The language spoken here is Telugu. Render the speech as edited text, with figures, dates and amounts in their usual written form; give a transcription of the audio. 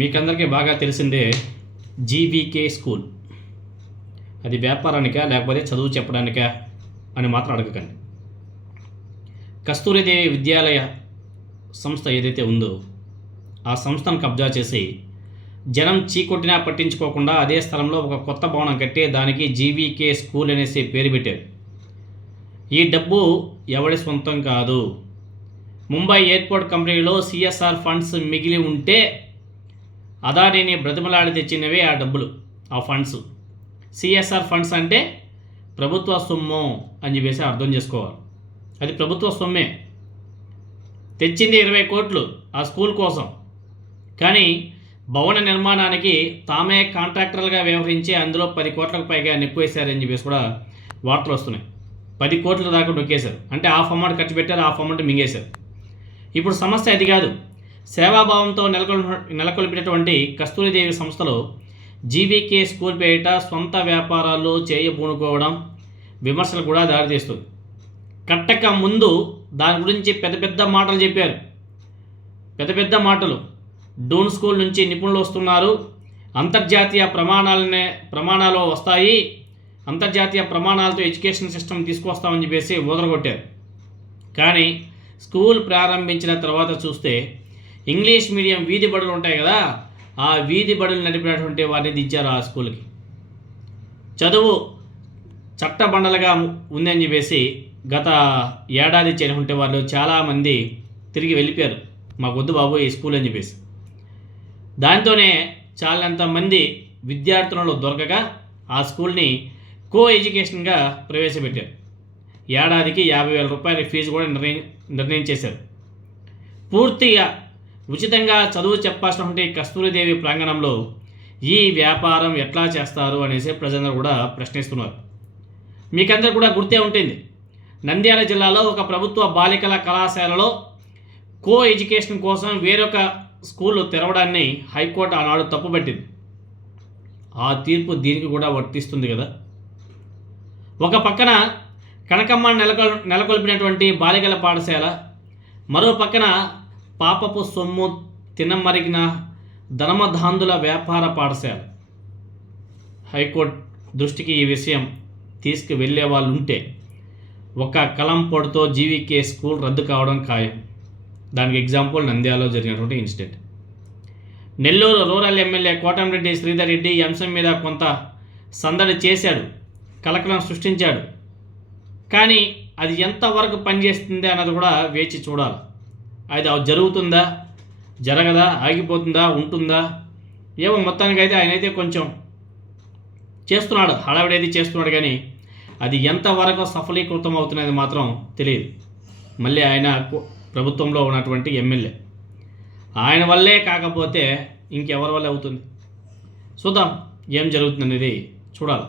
మీకందరికీ బాగా తెలిసిందే జీవీకే స్కూల్. అది వ్యాపారానికా లేకపోతే చదువు చెప్పడానికా అని మాత్రం అడగకండి. కస్తూరిదేవి విద్యాలయ సంస్థ ఏదైతే ఉందో ఆ సంస్థను కబ్జా చేసి జనం చీకొట్టినా పట్టించుకోకుండా అదే స్థలంలో ఒక కొత్త భవనం కట్టి దానికి జీవీకే స్కూల్ అనేసి పేరు పెట్టారు. ఈ డబ్బు ఎవడి సొంతం కాదు. ముంబై ఎయిర్పోర్ట్ కంపెనీలో సిఎస్ఆర్ ఫండ్స్ మిగిలి ఉంటే అదానిని బ్రతిమలాడి తెచ్చినవే ఆ డబ్బులు, ఆ ఫండ్స్. సిఎస్ఆర్ ఫండ్స్ అంటే ప్రభుత్వ సొమ్ము అని చెప్పేసి అర్థం చేసుకోవాలి. అది ప్రభుత్వ సొమ్మే. తెచ్చింది 20 కోట్లు ఆ స్కూల్ కోసం. కానీ భవన నిర్మాణానికి తామే కాంట్రాక్టర్లుగా వ్యవహరించి అందులో 10 కోట్లకు పైగా నెక్కువేశారని చెప్పేసి కూడా వార్తలు వస్తున్నాయి. 10 కోట్ల దాకా నొక్కేశారు. అంటే హాఫ్ అమౌంట్ ఖర్చు పెట్టారు, హాఫ్ అమౌంట్ మింగేశారు. ఇప్పుడు సమస్య అది కాదు. సేవాభావంతో నెలకొల్పినటువంటి కస్తూరిదేవి సంస్థలో జీవీకే స్కూల్ పేరిట సొంత వ్యాపారాలు చేయబూనుకోవడం విమర్శలు కూడా దారితీస్తుంది. కట్టక ముందు దాని గురించి పెద్ద పెద్ద మాటలు చెప్పారు. పెద్ద మాటలు. డూన్ స్కూల్ నుంచి నిపుణులు వస్తున్నారు, అంతర్జాతీయ ప్రమాణాలు వస్తాయి, అంతర్జాతీయ ప్రమాణాలతో ఎడ్యుకేషన్ సిస్టమ్ తీసుకొస్తామని చెప్పేసి ఊదరగొట్టారు. కానీ స్కూల్ ప్రారంభించిన తర్వాత చూస్తే ఇంగ్లీష్ మీడియం వీధి బడులు ఉంటాయి కదా, ఆ వీధి బడులు నడిపినటువంటి వారిని దించారు ఆ స్కూల్కి. చదువు చట్టబండలుగా ఉందని చెప్పేసి గత ఏడాది చేరుకుంటే వాళ్ళు చాలామంది తిరిగి వెళ్ళిపోయారు. మాకు వద్దు బాబు ఈ స్కూల్ అని చెప్పేసి. దాంతోనే చాలంతమంది విద్యార్థులలో దొరకగా ఆ స్కూల్ని కో ఎడ్యుకేషన్గా ప్రవేశపెట్టారు. ఏడాదికి 50,000 రూపాయల ఫీజు కూడా నిర్ణయించేశారు. పూర్తిగా ఉచితంగా చదువు చెప్పాల్సినటువంటి కస్తూరిదేవి ప్రాంగణంలో ఈ వ్యాపారం ఎట్లా చేస్తారు అనేసి ప్రజలందరూ కూడా ప్రశ్నిస్తున్నారు. మీకందరూ కూడా గుర్తే ఉంటుంది, నంద్యాల జిల్లాలో ఒక ప్రభుత్వ బాలికల కళాశాలలో కో ఎడ్యుకేషన్ కోసం వేరొక స్కూల్ తెరవడాన్ని హైకోర్టు ఆనాడు తప్పుపట్టింది. ఆ తీర్పు దీనికి కూడా వర్తిస్తుంది కదా. ఒక పక్కన కనకమ్మ నెలకొల్పినటువంటి బాలికల పాఠశాల, మరో పక్కన పాపపు సొమ్ము తినమరిగిన ధనమధాంధుల వ్యాపార పాఠశాల. హైకోర్టు దృష్టికి ఈ విషయం తీసుకువెళ్ళే వాళ్ళు ఉంటే ఒక కలం పొడితో జీవీకే స్కూల్ రద్దు కావడం ఖాయం. దానికి ఎగ్జాంపుల్ నంద్యాలలో జరిగినటువంటి incident. Nellore rural MLA Kotamreddy Sridhar Reddy ఈ అంశం మీద కొంత సందడి చేశాడు, కలకలం సృష్టించాడు. కానీ అది ఎంతవరకు పనిచేస్తుంది అన్నది కూడా వేచి చూడాలి. అది జరుగుతుందా, జరగదా, ఆగిపోతుందా, ఉంటుందా, ఏమో మొత్తానికైతే ఆయనైతే కొంచెం చేస్తున్నాడు, హడావిడేది చేస్తున్నాడు. కానీ అది ఎంతవరకు సఫలీకృతం అవుతున్నది మాత్రం తెలియదు. మళ్ళీ ఆయన ప్రభుత్వంలో ఉన్నటువంటి ఎమ్మెల్యే, ఆయన వల్లే కాకపోతే ఇంకెవరి వల్లే అవుతుంది. చూద్దాం ఏం జరుగుతుంది అనేది చూడాలి.